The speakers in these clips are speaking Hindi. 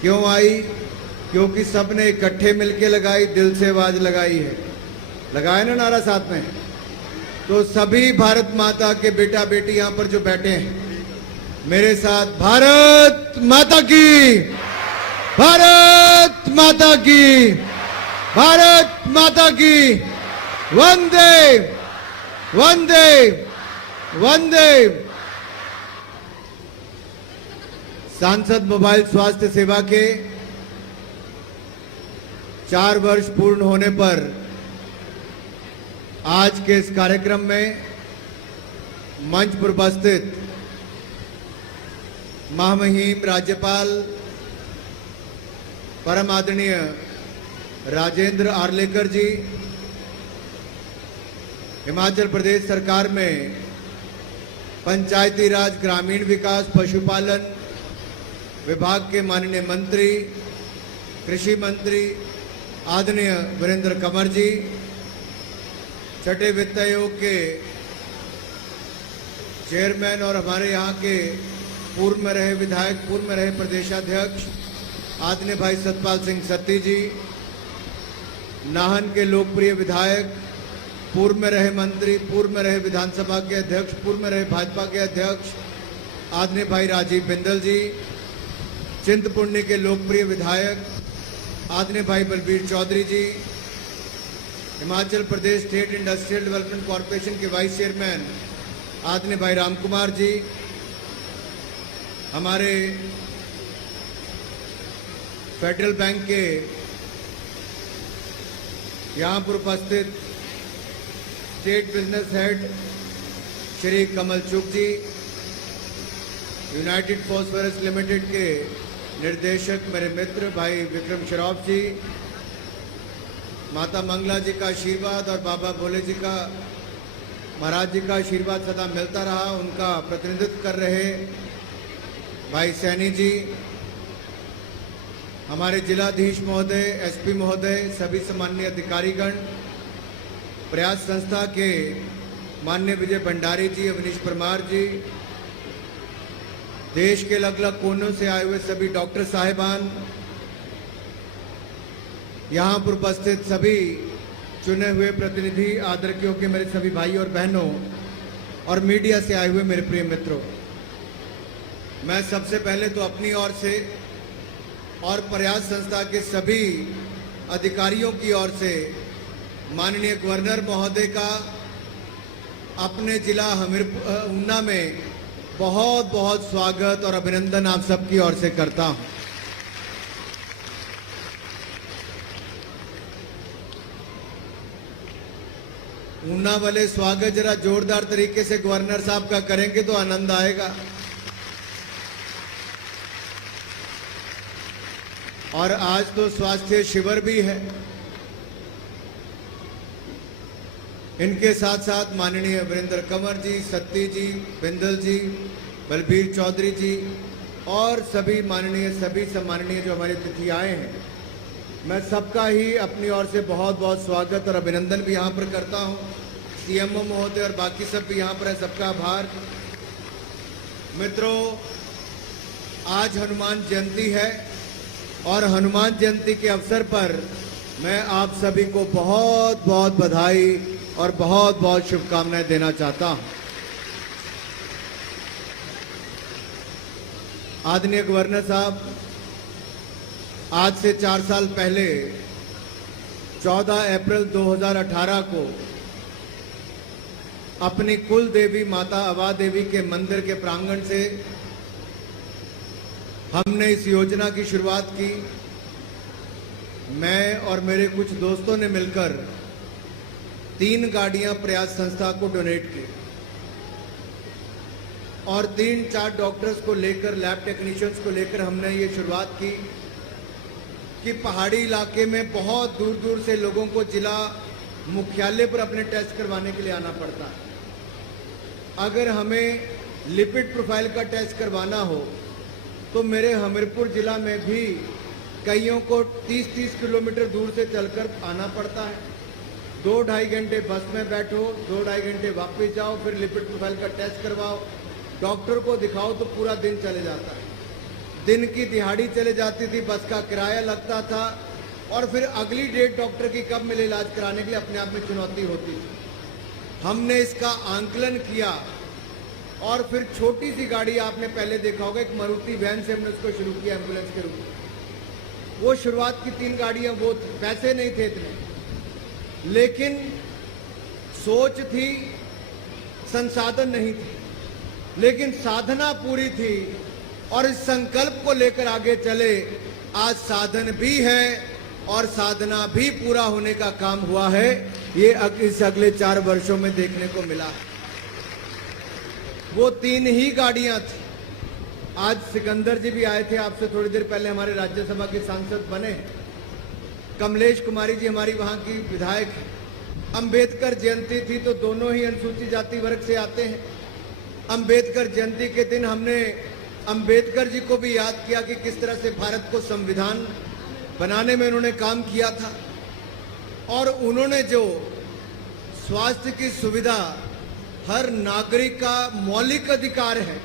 क्यों आई? क्योंकि सबने इकट्ठे मिलके लगाई, दिल से आवाज लगाई है। लगाए ना नारा साथ में? तो सभी भारत माता के बेटा बेटी यहां पर जो बैठे हैं मेरे साथ, भारत माता की, भारत माता की, भारत माता की, वंदे वंदे वंदे। सांसद मोबाइल स्वास्थ्य सेवा के 4 वर्ष पूर्ण होने पर आज के इस कार्यक्रम में मंच पर उपस्थित महामहिम राज्यपाल परम आदरणीय राजेंद्र आर्लेकर जी, हिमाचल प्रदेश सरकार में पंचायती राज, ग्रामीण विकास, पशुपालन विभाग के माननीय मंत्री, कृषि मंत्री आदरणीय वीरेंद्र कंवर जी, छठे वित्त आयोग के चेयरमैन और हमारे यहाँ के पूर्व में रहे विधायक, पूर्व में रहे प्रदेशाध्यक्ष आदरणीय भाई सतपाल सिंह सत्ती जी, नाहन के लोकप्रिय विधायक, पूर्व में रहे मंत्री, पूर्व में रहे विधानसभा के अध्यक्ष, पूर्व में रहे भाजपा के अध्यक्ष आदरणीय भाई राजीव बिंदल जी, चिंतपूर्णी के लोकप्रिय विधायक आदरणीय भाई बलबीर चौधरी जी, Himachal Pradesh state industrial development corporation के वाइस चेयरमैन आदरणीय भाई राम कुमार जी, हमारे फेडरल बैंक के यहाँ पर उपस्थित estate business head Shri Kamal चुग जी, यूनाइटेड फॉस्फोरस लिमिटेड के निर्देशक मेरे मित्र भाई विक्रम श्रॉफ जी, माता मंगला जी का आशीर्वाद और बाबा भोले जी का, महाराज जी का आशीर्वाद सदा मिलता रहा, उनका प्रतिनिधित्व कर रहे भाई सैनी जी, हमारे जिलाधीश महोदय, एसपी महोदय, सभी सम्माननीय अधिकारीगण, प्रयास संस्था के माननीय विजय भंडारी जी, अवनीश परमार जी, देश के अलग अलग कोनों से आए हुए सभी डॉक्टर साहिबान, यहाँ पर उपस्थित सभी चुने हुए प्रतिनिधि, आदरणीयों के मेरे सभी भाई और बहनों और मीडिया से आए हुए मेरे प्रिय मित्रों, मैं सबसे पहले तो अपनी ओर से और प्रयास संस्था के सभी अधिकारियों की ओर से माननीय गवर्नर महोदय का अपने जिला ऊना में बहुत बहुत स्वागत और अभिनंदन आप सबकी ओर से करता हूं। ऊना वाले स्वागत जरा जोरदार तरीके से गवर्नर साहब का करेंगे तो आनंद आएगा। और आज तो स्वास्थ्य शिविर भी है। इनके साथ साथ माननीय वीरेंद्र कंवर जी, सत्ती जी, बिंदल जी, बलबीर चौधरी जी और सभी माननीय, सभी सम्माननीय जो हमारे अतिथि आए हैं, मैं सबका ही अपनी ओर से बहुत बहुत स्वागत और अभिनंदन भी यहाँ पर करता हूँ। सीएमओ महोदय और बाकी सब भी यहाँ पर है, सबका आभार। मित्रों, आज हनुमान जयंती है और हनुमान जयंती के अवसर पर मैं आप सभी को बहुत बहुत बधाई और बहुत बहुत शुभकामनाएं देना चाहता हूं। आदरणीय गवर्नर साहब, आज से 4 साल पहले 14 अप्रैल 2018 को अपनी कुल देवी माता अवा देवी के मंदिर के प्रांगण से हमने इस योजना की शुरुआत की। मैं और मेरे कुछ दोस्तों ने मिलकर 3 गाड़ियां प्रयास संस्था को डोनेट की और 3-4 डॉक्टर्स को लेकर, लैब टेक्नीशियंस को लेकर हमने ये शुरुआत की कि पहाड़ी इलाके में बहुत दूर दूर से लोगों को जिला मुख्यालय पर अपने टेस्ट करवाने के लिए आना पड़ता है। अगर हमें लिपिड प्रोफाइल का टेस्ट करवाना हो तो मेरे हमीरपुर जिला में भी कईयों को 30-30 किलोमीटर दूर से चलकर आना पड़ता है। 2-2.5 घंटे बस में बैठो, 2-2.5 घंटे वापस जाओ, फिर लिपिड प्रोफाइल का टेस्ट करवाओ, डॉक्टर को दिखाओ तो पूरा दिन चले जाता है। दिन की दिहाड़ी चले जाती थी, बस का किराया लगता था और फिर अगली डेट डॉक्टर की कब मिले इलाज कराने के लिए अपने आप में चुनौती होती थी। हमने इसका आंकलन किया और फिर छोटी सी गाड़ी आपने पहले देखा होगा, एक मारुति वैन से हमने उसको शुरू किया एम्बुलेंस के रूप में। वो शुरुआत की 3 गाड़ियां, वो पैसे नहीं थे इतने, लेकिन सोच थी, संसाधन नहीं थे, लेकिन साधना पूरी थी और इस संकल्प को लेकर आगे चले। आज साधन भी है और साधना भी पूरा होने का काम हुआ है। ये इस अगले 4 वर्षों में देखने को मिला। वो 3 ही गाड़ियां थी। आज सिकंदर जी भी आए थे, आपसे थोड़ी देर पहले हमारे राज्यसभा के सांसद बने। कमलेश कुमारी जी हमारी वहां की विधायक है। अंबेडकर जयंती थी तो दोनों ही अनुसूचित जाति वर्ग से आते हैं। अंबेडकर जयंती के दिन हमने अंबेडकर जी को भी याद किया कि किस तरह से भारत को संविधान बनाने में उन्होंने काम किया था और उन्होंने जो स्वास्थ्य की सुविधा हर नागरिक का मौलिक अधिकार है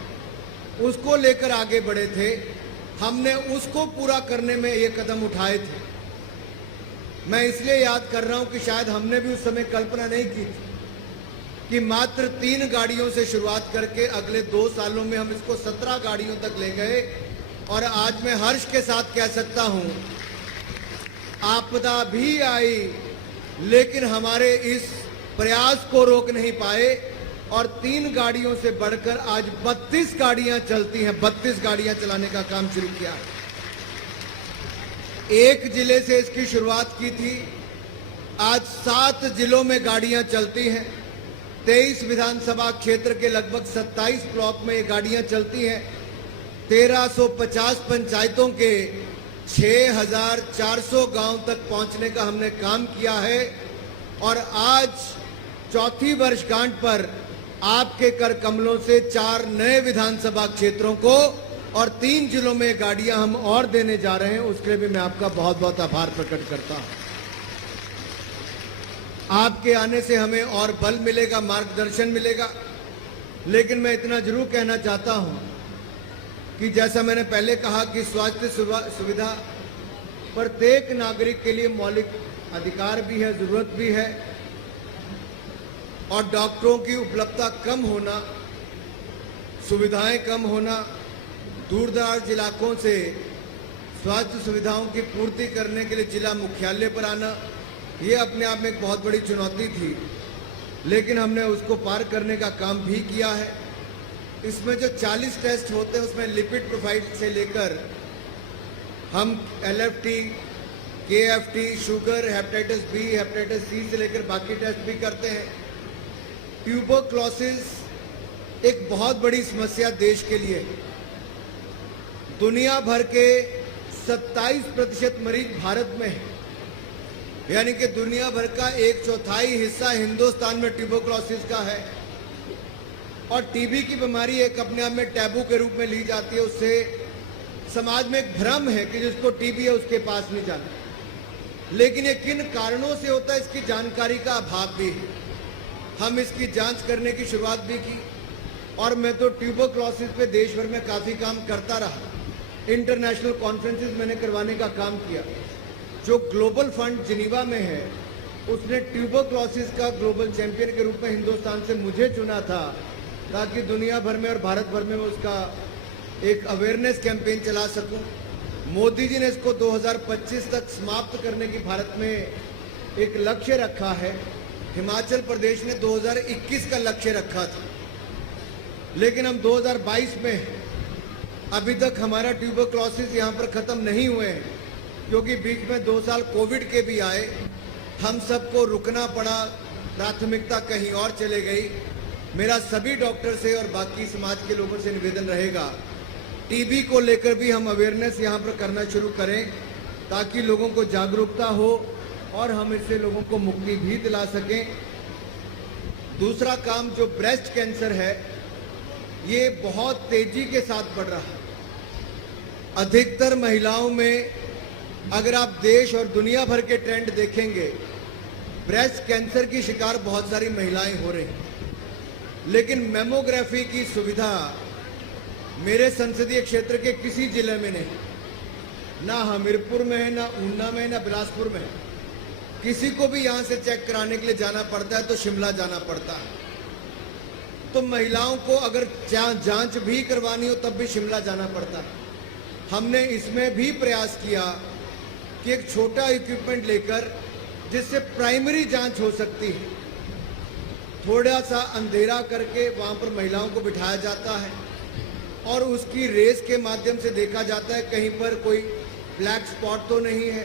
उसको लेकर आगे बढ़े थे। हमने उसको पूरा करने में ये कदम उठाए थे। मैं इसलिए याद कर रहा हूं कि शायद हमने भी उस समय कल्पना नहीं की थी कि मात्र 3 गाड़ियों से शुरुआत करके अगले 2 सालों में हम इसको 17 गाड़ियों तक ले गए। और आज मैं हर्ष के साथ कह सकता हूं, आपदा भी आई लेकिन हमारे इस प्रयास को रोक नहीं पाए और 3 गाड़ियों से बढ़कर आज 32 गाड़ियां चलती हैं। 32 गाड़ियां चलाने का काम शुरू किया। एक जिले से इसकी शुरुआत की थी, आज 7 जिलों में गाड़ियां चलती हैं। 23 विधानसभा क्षेत्र के लगभग 27 ब्लॉक में ये गाड़ियां चलती हैं। 1350 पंचायतों के 6400 गांव तक पहुंचने का हमने काम किया है और आज चौथी वर्षगांठ पर आपके कर कमलों से 4 नए विधानसभा क्षेत्रों को और 3 जिलों में गाड़ियां हम और देने जा रहे हैं। उसके लिए भी मैं आपका बहुत बहुत आभार प्रकट करता हूं। आपके आने से हमें और बल मिलेगा, मार्गदर्शन मिलेगा। लेकिन मैं इतना जरूर कहना चाहता हूं कि जैसा मैंने पहले कहा कि स्वास्थ्य सुविधा प्रत्येक नागरिक के लिए मौलिक अधिकार भी है, जरूरत भी है और डॉक्टरों की उपलब्धता कम होना, सुविधाएं कम होना, दूर-दराज इलाकों से स्वास्थ्य सुविधाओं की पूर्ति करने के लिए जिला मुख्यालय पर आना, ये अपने आप में एक बहुत बड़ी चुनौती थी, लेकिन हमने उसको पार करने का काम भी किया है। इसमें जो 40 टेस्ट होते हैं उसमें लिपिड प्रोफाइल से लेकर हम LFT, KFT, sugar, hepatitis B, hepatitis C से लेकर बाकी टेस्ट भी करते हैं। ट्यूबरक्लोसिस एक बहुत बड़ी समस्या देश के लिए। दुनिया भर के 27% मरीज भारत में है, यानी कि दुनिया भर का 1/4 हिस्सा हिंदुस्तान में ट्यूबरक्लोसिस का है। और टीबी की बीमारी एक अपने आप में टैबू के रूप में ली जाती है। उससे समाज में एक भ्रम है कि जिसको टीबी है उसके पास नहीं जाना, लेकिन ये किन कारणों से होता है इसकी जानकारी का अभाव भी है। हम इसकी जांच करने की शुरुआत भी की और मैं तो ट्यूबरक्लोसिस पे देश भर में काफी काम करता रहा। इंटरनेशनल कॉन्फ्रेंसेस मैंने करवाने का काम किया। जो ग्लोबल फंड जिनीवा में है उसने ट्यूबरक्लोसिस का ग्लोबल चैंपियन के रूप में हिंदुस्तान से मुझे चुना था ताकि दुनिया भर में और भारत भर में उसका एक अवेयरनेस कैंपेन चला सकूं। मोदी जी ने इसको 2025 तक समाप्त करने की भारत में एक लक्ष्य रखा है। हिमाचल प्रदेश ने 2021 का लक्ष्य रखा था, लेकिन हम 2022 में हैं। अभी तक हमारा ट्यूबरक्लोसिस यहाँ पर खत्म नहीं हुए हैं क्योंकि बीच में 2 साल कोविड के भी आए। हम सबको रुकना पड़ा, प्राथमिकता कहीं और चले गई। मेरा सभी डॉक्टर से और बाकी समाज के लोगों से निवेदन रहेगा, टीबी को लेकर भी हम अवेयरनेस यहाँ पर करना शुरू करें ताकि लोगों को जागरूकता हो और हम इससे लोगों को मुक्ति भी दिला सकें। दूसरा काम जो ब्रेस्ट कैंसर है, ये बहुत तेजी के साथ बढ़ रहा है। अधिकतर महिलाओं में अगर आप देश और दुनिया भर के ट्रेंड देखेंगे, ब्रेस्ट कैंसर की शिकार बहुत सारी महिलाएं हो रही हैं, लेकिन मेमोग्राफी की सुविधा मेरे संसदीय क्षेत्र के किसी जिले में नहीं, ना हमीरपुर में है, ना ऊना में, ना बिलासपुर में है। किसी को भी यहां से चेक कराने के लिए जाना पड़ता है तो शिमला जाना पड़ता है। तो महिलाओं को अगर जांच भी करवानी हो तब भी शिमला जाना पड़ता है। हमने इसमें भी प्रयास किया कि एक छोटा इक्विपमेंट लेकर जिससे प्राइमरी जांच हो सकती है, थोड़ा सा अंधेरा करके वहां पर महिलाओं को बिठाया जाता है और उसकी रेस के माध्यम से देखा जाता है कहीं पर कोई ब्लैक स्पॉट तो नहीं है,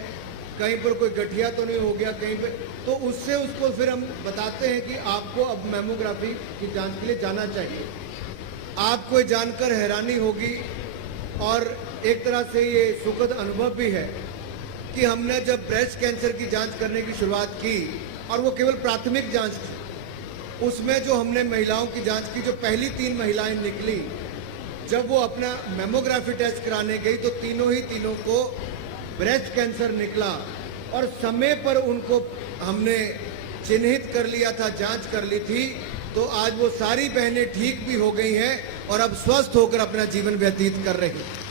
कहीं पर कोई गठिया तो नहीं हो गया कहीं पर, तो उससे उसको फिर हम बताते हैं कि आपको अब मैमोग्राफी की जांच के लिए जाना चाहिए। आपको जानकर हैरानी होगी और एक तरह से ये सुखद अनुभव भी है कि हमने जब ब्रेस्ट कैंसर की जांच करने की शुरुआत की और वो केवल प्राथमिक जांच थी, उसमें जो हमने महिलाओं की जांच की, जो पहली 3 महिलाएं निकली, जब वो अपना मैमोग्राफी टेस्ट कराने गई तो तीनों को ब्रेस्ट कैंसर निकला और समय पर उनको हमने चिन्हित कर लिया था, जांच कर ली थी। तो आज वो सारी बहनें ठीक भी हो गई हैं और अब स्वस्थ होकर अपना जीवन व्यतीत कर रही हैं।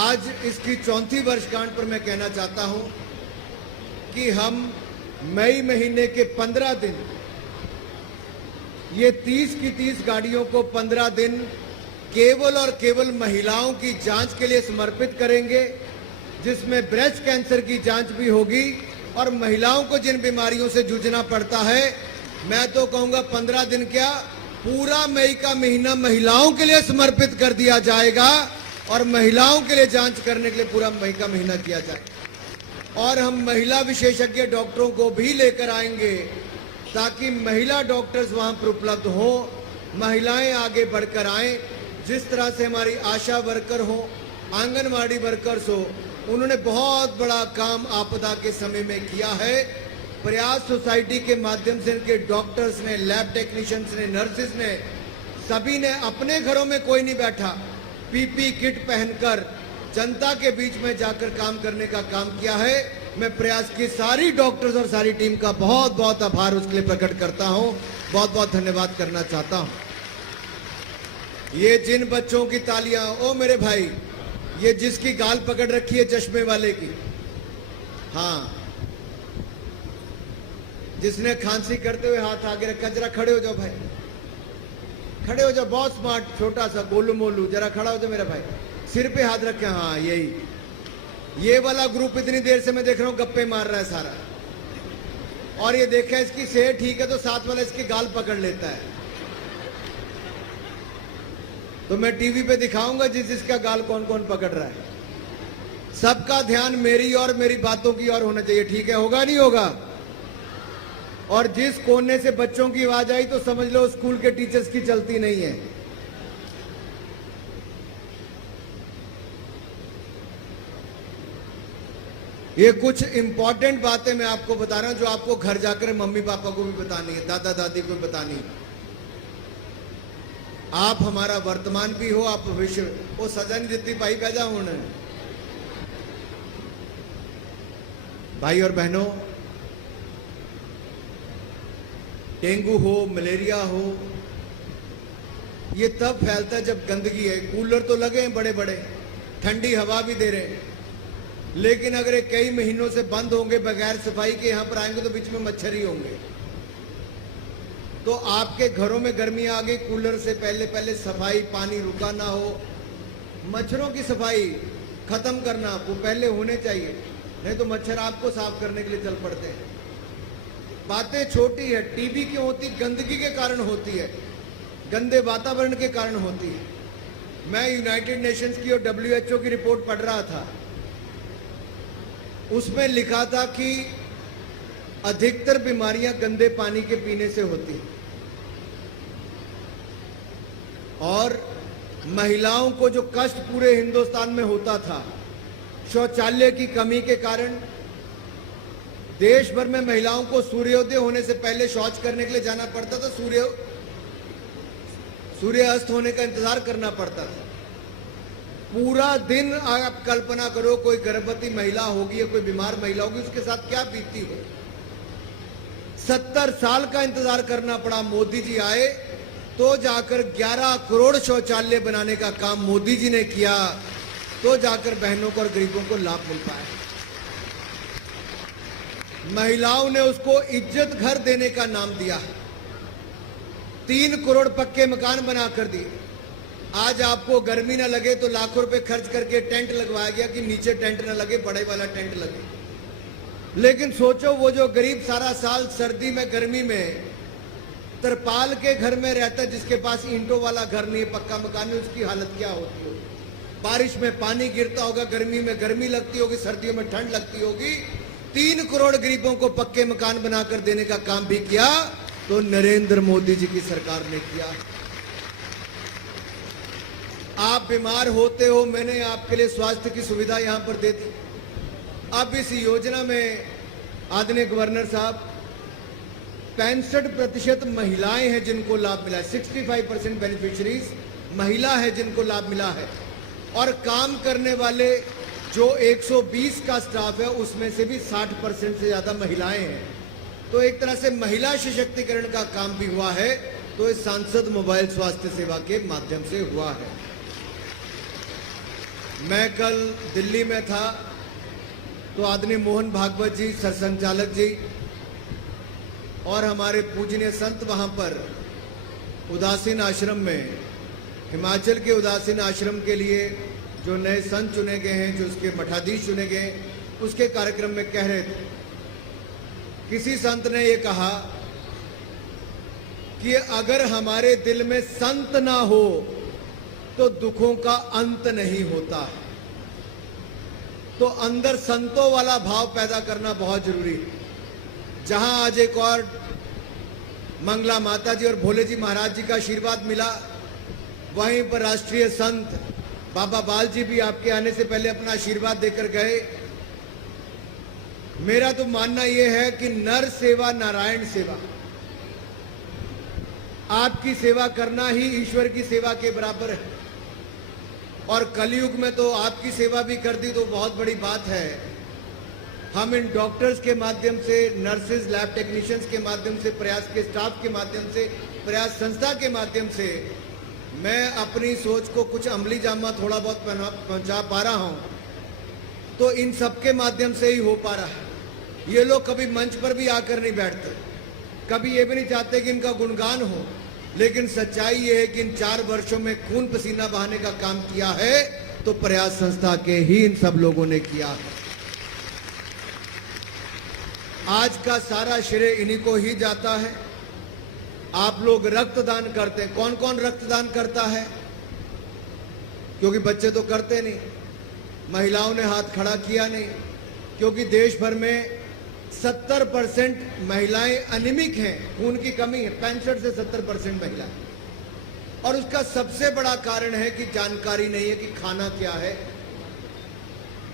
आज इसकी 34वीं वर्षगांठ पर मैं कहना चाहता हूं कि हम मई महीने के 15 दिन, ये 30 की 30 गाड़ियों को 15 दिन केवल और केवल महिलाओं की जांच के लिए समर्पित करेंगे, जिसमें ब्रेस्ट कैंसर की जांच भी होगी और महिलाओं को जिन बीमारियों से जूझना पड़ता है, मैं तो कहूंगा 15 दिन क्या, पूरा मई का महीना महिलाओं के लिए समर्पित कर दिया जाएगा और महिलाओं के लिए जांच करने के लिए पूरा मई का महीना किया जाएगा। और हम महिला विशेषज्ञ डॉक्टरों को भी लेकर आएंगे ताकि महिला डॉक्टर्स वहां पर उपलब्ध हो, महिलाएं आगे बढ़कर आएं। जिस तरह से हमारी आशा वर्कर हो, आंगनवाड़ी वर्कर्स हो, उन्होंने बहुत बड़ा काम आपदा के समय में किया है। प्रयास सोसाइटी के माध्यम से इनके डॉक्टर्स ने, लैब टेक्नीशियंस ने, नर्सेज ने, सभी ने अपने घरों में कोई नहीं बैठा, पीपी किट पहनकर जनता के बीच में जाकर काम करने का काम किया है। मैं प्रयास की सारी डॉक्टर्स और सारी टीम का बहुत बहुत आभार उसके लिए प्रकट करता हूं, बहुत बहुत धन्यवाद करना चाहता हूं। ये जिन बच्चों की तालियां, ओ मेरे भाई, ये जिसकी गाल पकड़ रखी है चश्मे वाले की, हाँ, जिसने खांसी करते हुए हाथ आगे रखा, जरा खड़े हो जाओ भाई, खड़े हो जाओ, बहुत स्मार्ट, छोटा सा गोलू मोलू, जरा खड़ा हो जाओ मेरा भाई, सिर पे हाथ रखे, हाँ यही, ये वाला ग्रुप इतनी देर से मैं देख रहा हूं गप्पे मार रहा है सारा, और ये देखा इसकी सेहत ठीक है तो साथ वाला इसकी गाल पकड़ लेता है। तो मैं टीवी पे दिखाऊंगा जिसका गाल कौन कौन पकड़ रहा है। सबका ध्यान मेरी और मेरी बातों की ओर होना चाहिए, ठीक है? होगा नहीं होगा? और जिस कोने से बच्चों की आवाज आई तो समझ लो स्कूल के टीचर्स की चलती नहीं है। ये कुछ इंपॉर्टेंट बातें मैं आपको बता रहा हूं जो आपको घर जाकर मम्मी पापा को भी बतानी है, दादा दादी को भी बतानी है। आप हमारा वर्तमान भी हो, आप भविष्य। वो सजा नहीं देती भाई पैदा होने। भाई और बहनों, डेंगू हो, मलेरिया हो, ये तब फैलता है जब गंदगी है। कूलर तो लगे हैं बड़े बड़े, ठंडी हवा भी दे रहे हैं, लेकिन अगर कई महीनों से बंद होंगे बगैर सफाई के, यहां पर आएंगे तो बीच में मच्छर ही होंगे। तो आपके घरों में गर्मी आ गई, कूलर से पहले पहले सफाई, पानी रुका ना हो, मच्छरों की सफाई खत्म करना वो पहले होने चाहिए, नहीं तो मच्छर आपको साफ करने के लिए चल पड़ते हैं। बातें छोटी है। टीबी क्यों होती? गंदगी के कारण होती है, गंदे वातावरण के कारण होती है। मैं यूनाइटेड नेशंस की और WHO की रिपोर्ट पढ़ रहा था, उसमें लिखा था कि अधिकतर बीमारियां गंदे पानी के पीने से होती हैं और महिलाओं को जो कष्ट पूरे हिंदुस्तान में होता था शौचालय की कमी के कारण, देश भर में महिलाओं को सूर्योदय होने से पहले शौच करने के लिए जाना पड़ता था, सूर्य अस्त होने का इंतजार करना पड़ता था। पूरा दिन आप कल्पना करो, कोई गर्भवती महिला होगी या कोई बीमार महिला होगी, उसके साथ क्या बीतती हो। 70 साल का इंतजार करना पड़ा। मोदी जी आए तो जाकर 11 करोड़ शौचालय बनाने का काम मोदी जी ने किया, तो जाकर बहनों को और गरीबों को लाभ मिल पाया। महिलाओं ने उसको इज्जत घर देने का नाम दिया। 3 करोड़ पक्के मकान बना कर दिए। आज आपको गर्मी ना लगे तो लाखों रुपए खर्च करके टेंट लगवाया गया कि नीचे टेंट ना लगे, बड़े वाला टेंट लगे। लेकिन सोचो वो जो गरीब सारा साल सर्दी में गर्मी में तरपाल के घर में रहता है, जिसके पास ईंटों वाला घर नहीं है, पक्का मकान नहीं, उसकी हालत क्या होती होगी। बारिश में पानी गिरता होगा, गर्मी में गर्मी लगती होगी, सर्दियों में ठंड लगती होगी। 3 करोड़ गरीबों को पक्के मकान बनाकर देने का काम भी किया तो नरेंद्र मोदी जी की सरकार ने किया। आप बीमार होते हो, मैंने आपके लिए स्वास्थ्य की सुविधा यहां पर दे दी। अब इस योजना में आदरणीय गवर्नर साहब 65% महिलाएं हैं जिनको लाभ मिला है। 65% बेनिफिशियरीज महिला है जिनको लाभ मिला है। और काम करने वाले जो 120 का स्टाफ है उसमें से भी 60% से ज्यादा महिलाएं हैं। तो एक तरह से महिला सशक्तिकरण का काम भी हुआ है, तो इस सांसद मोबाइल स्वास्थ्य सेवा के माध्यम से हुआ है। मैं कल दिल्ली में था तो आदरणीय मोहन भागवत जी सरसंघचालक जी और हमारे पूजनीय संत वहां पर उदासीन आश्रम में, हिमाचल के उदासीन आश्रम के लिए जो नए संत चुने गए हैं, जो उसके मठाधीश चुने गए, उसके कार्यक्रम में कह रहे थे। किसी संत ने ये कहा कि अगर हमारे दिल में संत ना हो तो दुखों का अंत नहीं होता। तो अंदर संतों वाला भाव पैदा करना बहुत जरूरी है। जहां आज एक और मंगला माता जी और भोले जी महाराज जी का आशीर्वाद मिला, वहीं पर राष्ट्रीय संत बाबा बाल जी भी आपके आने से पहले अपना आशीर्वाद देकर गए। मेरा तो मानना यह है कि नर सेवा नारायण सेवा, आपकी सेवा करना ही ईश्वर की सेवा के बराबर है। और कलयुग में तो आपकी सेवा भी कर दी तो बहुत बड़ी बात है। हम इन डॉक्टर्स के माध्यम से, नर्सेज, लैब टेक्नीशियंस के माध्यम से, प्रयास के स्टाफ के माध्यम से, प्रयास संस्था के माध्यम से मैं अपनी सोच को कुछ अमली जामा थोड़ा बहुत पहुंचा पा रहा हूं, तो इन सबके माध्यम से ही हो पा रहा है। ये लोग कभी मंच पर भी आकर नहीं बैठते, कभी ये भी नहीं चाहते कि इनका गुणगान हो, लेकिन सच्चाई ये है कि इन 4 वर्षों में खून पसीना बहाने का काम किया है तो प्रयास संस्था के ही इन सब लोगों ने किया है। आज का सारा श्रेय इन्हीं को ही जाता है। आप लोग रक्तदान करते हैं। कौन कौन रक्तदान करता है? क्योंकि बच्चे तो करते नहीं, महिलाओं ने हाथ खड़ा किया नहीं, क्योंकि देश भर में 70% महिलाएं अनिमिक हैं, खून की कमी है, 65 से 70% महिला। और उसका सबसे बड़ा कारण है कि जानकारी नहीं है कि खाना क्या है।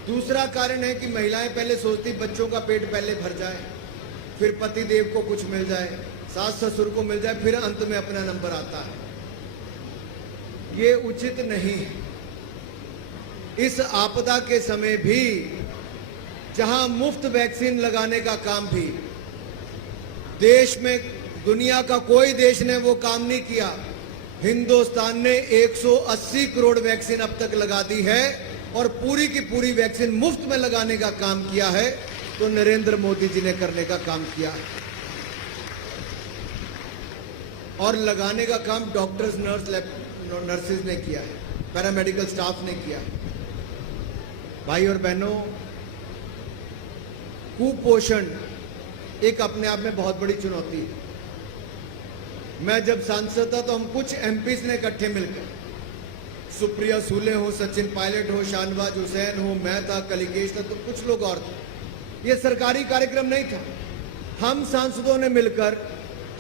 दूसरा कारण है कि महिलाएं पहले सोचती बच्चों का पेट पहले भर जाए, फिर पति देव को कुछ मिल जाए, सास ससुर को मिल जाए, फिर अंत में अपना नंबर आता है। ये उचित नहीं है। इस आपदा के समय भी जहां मुफ्त वैक्सीन लगाने का काम भी देश में, दुनिया का कोई देश ने वो काम नहीं किया। हिंदुस्तान ने 180 करोड़ वैक्सीन अब तक लगा दी है और पूरी की पूरी वैक्सीन मुफ्त में लगाने का काम किया है तो नरेंद्र मोदी जी ने करने का काम किया है। और लगाने का काम डॉक्टर्स, नर्सेज ने किया है, पैरामेडिकल स्टाफ ने किया है। भाई और बहनों, कुपोषण एक अपने आप में बहुत बड़ी चुनौती है। मैं जब सांसद था तो हम कुछ एमपीज ने इकट्ठे मिलकर, सुप्रिया सूले हो, सचिन पायलट हो, शाहनवाज हुसैन हो, मैं था, कलिकेश था, तो कुछ लोग और थे। ये सरकारी कार्यक्रम नहीं था। हम सांसदों ने मिलकर,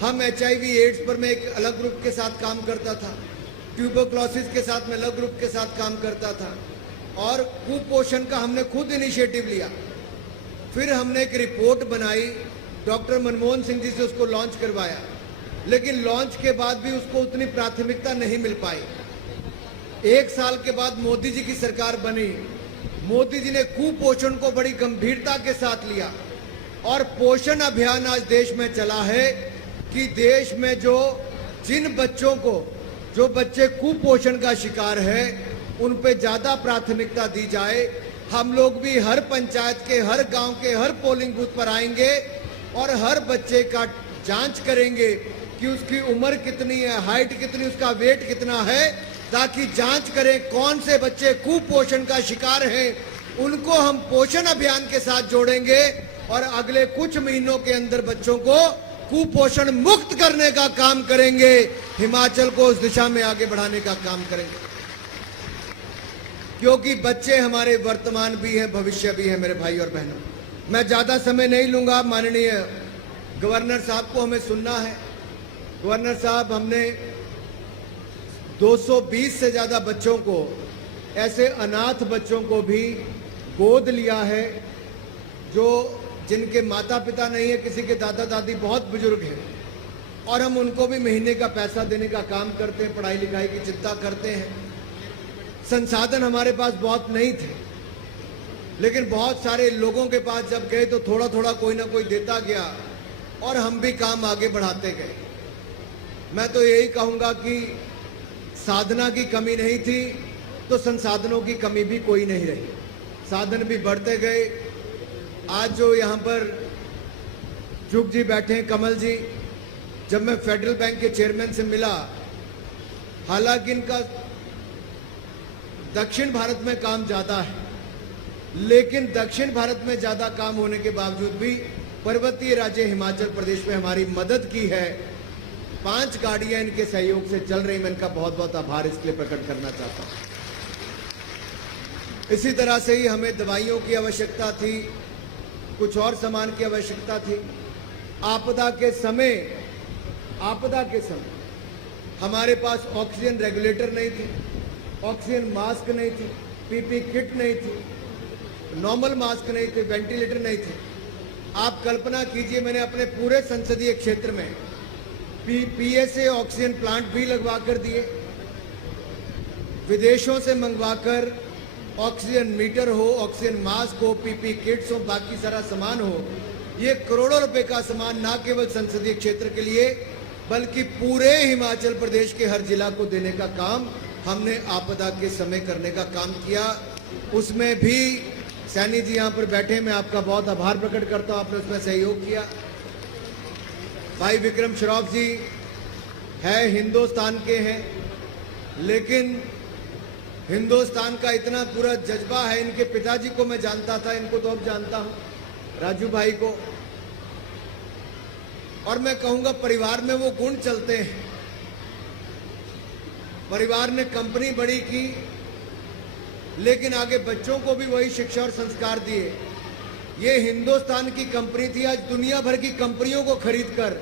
हम HIV एड्स पर मैं एक अलग ग्रुप के साथ काम करता था, ट्यूबरक्लोसिस के साथ मैं अलग ग्रुप के साथ काम करता था, और कुपोषण का हमने खुद इनिशिएटिव लिया। फिर हमने एक रिपोर्ट बनाई, डॉक्टर मनमोहन सिंह जी से उसको लॉन्च करवाया, लेकिन लॉन्च के बाद भी उसको उतनी प्राथमिकता नहीं मिल पाई। 1 साल के बाद मोदी जी की सरकार बनी। मोदी जी ने कुपोषण को बड़ी गंभीरता के साथ लिया और पोषण अभियान आज देश में चला है कि देश में जो जिन बच्चों को, जो बच्चे कुपोषण का शिकार है, उन पे ज्यादा प्राथमिकता दी जाए। हम लोग भी हर पंचायत के, हर गांव के, हर पोलिंग बूथ पर आएंगे और हर बच्चे का जांच करेंगे कि उसकी उम्र कितनी है, हाइट कितनी, उसका वेट कितना है, ताकि जांच करें कौन से बच्चे कुपोषण का शिकार हैं। उनको हम पोषण अभियान के साथ जोड़ेंगे और अगले कुछ महीनों के अंदर बच्चों को कुपोषण मुक्त करने का काम करेंगे। हिमाचल को उस दिशा में आगे बढ़ाने का काम करेंगे, क्योंकि बच्चे हमारे वर्तमान भी हैं, भविष्य भी है। मेरे भाई और बहनों, मैं ज्यादा समय नहीं लूंगा। माननीय गवर्नर साहब को हमें सुनना है। गवर्नर साहब, हमने 220 से ज्यादा बच्चों को, ऐसे अनाथ बच्चों को भी गोद लिया है, जो जिनके माता पिता नहीं है, किसी के दादा दादी बहुत बुजुर्ग हैं, और हम उनको भी महीने का पैसा देने का काम करते हैं, पढ़ाई लिखाई की चिंता करते हैं। संसाधन हमारे पास बहुत नहीं थे, लेकिन बहुत सारे लोगों के पास जब गए तो थोड़ा थोड़ा कोई ना कोई देता गया और हम भी काम आगे बढ़ाते गए। मैं तो यही कहूंगा कि साधना की कमी नहीं थी तो संसाधनों की कमी भी कोई नहीं रही, साधन भी बढ़ते गए। आज जो यहाँ पर जुग जी बैठे हैं, कमल जी, जब मैं फेडरल बैंक के चेयरमैन से मिला, हालांकि इनका दक्षिण भारत में काम ज्यादा है, लेकिन दक्षिण भारत में ज्यादा काम होने के बावजूद भी पर्वतीय राज्य हिमाचल प्रदेश में हमारी मदद की है। 5 गाड़ियां इनके सहयोग से चल रही। मैं इनका बहुत बहुत आभार इसके लिए प्रकट करना चाहता हूं। इसी तरह से ही हमें दवाइयों की आवश्यकता थी, कुछ और सामान की आवश्यकता थी। आपदा के समय हमारे पास ऑक्सीजन रेगुलेटर नहीं थे, ऑक्सीजन मास्क नहीं थी, पीपी किट नहीं थी, नॉर्मल मास्क नहीं थे, वेंटिलेटर नहीं थे। आप कल्पना कीजिए, मैंने अपने पूरे संसदीय क्षेत्र में पीएसए ऑक्सीजन प्लांट भी लगवा कर दिए, विदेशों से मंगवाकर ऑक्सीजन मीटर हो, ऑक्सीजन मास्क हो, पीपी किट्स हो, बाकी सारा सामान हो। ये करोड़ों रुपए का सामान ना केवल संसदीय क्षेत्र के लिए बल्कि पूरे हिमाचल प्रदेश के हर जिला को देने का काम हमने आपदा के समय करने का काम किया। उसमें भी सैनी जी यहाँ पर बैठे, मैं आपका बहुत आभार प्रकट करता हूँ, आपने उसमें सहयोग किया। भाई विक्रम श्रॉफ जी है, हिंदुस्तान के हैं, लेकिन हिंदुस्तान का इतना पूरा जज्बा है। इनके पिताजी को मैं जानता था, इनको तो अब जानता हूं, राजू भाई को। और मैं कहूंगा परिवार में वो गुण चलते हैं। परिवार ने कंपनी बड़ी की, लेकिन आगे बच्चों को भी वही शिक्षा और संस्कार दिए। ये हिंदुस्तान की कंपनी थी, आज दुनिया भर की कंपनियों को खरीदकर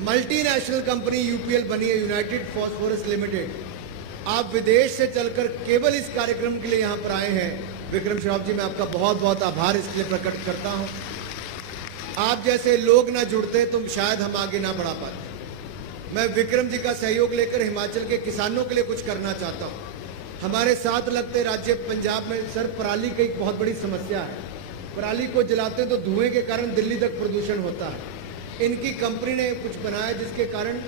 मल्टीनेशनल कंपनी यूपीएल बनी है, यूनाइटेड फॉस्फोरस लिमिटेड। आप विदेश से चलकर केवल इस कार्यक्रम के लिए यहाँ पर आए हैं। विक्रम श्रॉफ जी, मैं आपका बहुत बहुत आभार इसके लिए प्रकट करता हूँ। आप जैसे लोग ना जुड़ते तो शायद हम आगे ना बढ़ा पाते। मैं विक्रम जी का सहयोग लेकर हिमाचल के किसानों के लिए कुछ करना चाहता हूँ। हमारे साथ लगते राज्य पंजाब में सर पराली की एक बहुत बड़ी समस्या है। पराली को जलाते तो धुएं के कारण दिल्ली तक प्रदूषण होता है। इनकी कंपनी ने कुछ बनाया जिसके कारण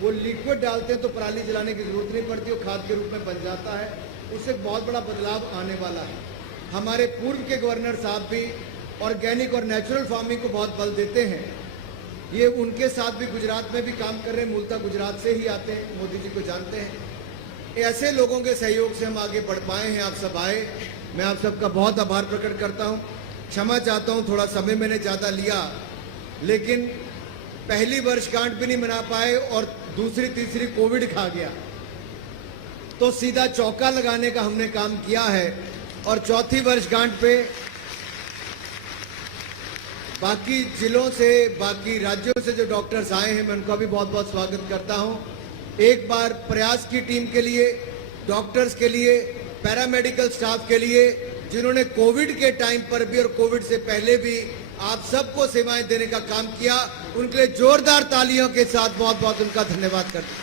वो लिक्विड डालते हैं तो पराली जलाने की जरूरत नहीं पड़ती, वो खाद के रूप में बन जाता है। उससे बहुत बड़ा बदलाव आने वाला है। हमारे पूर्व के गवर्नर साहब भी ऑर्गेनिक और नेचुरल फार्मिंग को बहुत बल देते हैं। ये उनके साथ भी गुजरात में भी काम कर रहे हैं, मूलतः गुजरात से ही आते हैं, मोदी जी को जानते हैं। ऐसे लोगों के सहयोग से हम आगे बढ़ पाए हैं। आप सब आए, मैं आप सबका बहुत आभार प्रकट करता हूँ। क्षमा चाहता हूँ, थोड़ा समय मैंने ज़्यादा लिया, लेकिन पहली वर्षगांठ भी नहीं मना पाए और दूसरी तीसरी कोविड खा गया, तो सीधा चौका लगाने का हमने काम किया है। और चौथी वर्षगांठ पे बाकी जिलों से, बाकी राज्यों से जो डॉक्टर्स आए हैं, मैं उनका भी बहुत बहुत स्वागत करता हूं। एक बार प्रयास की टीम के लिए, डॉक्टर्स के लिए, पैरामेडिकल स्टाफ के लिए, जिन्होंने कोविड के टाइम पर भी और कोविड से पहले भी आप सबको सेवाएं देने का काम किया, उनके लिए जोरदार तालियों के साथ बहुत बहुत उनका धन्यवाद करते हैं।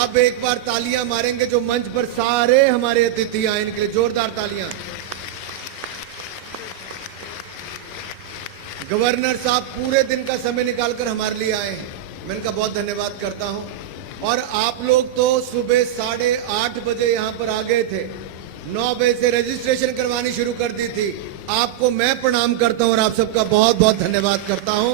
अब एक बार तालियां मारेंगे जो मंच पर सारे हमारे अतिथि आए, इनके लिए जोरदार तालियां। गवर्नर साहब पूरे दिन का समय निकालकर हमारे लिए आए हैं, मैं इनका बहुत धन्यवाद करता हूं। और आप लोग तो सुबह 8:30 बजे यहाँ पर आ गए थे, 9 बजे से रजिस्ट्रेशन करवानी शुरू कर दी थी। आपको मैं प्रणाम करता हूं और आप सबका बहुत बहुत धन्यवाद करता हूं।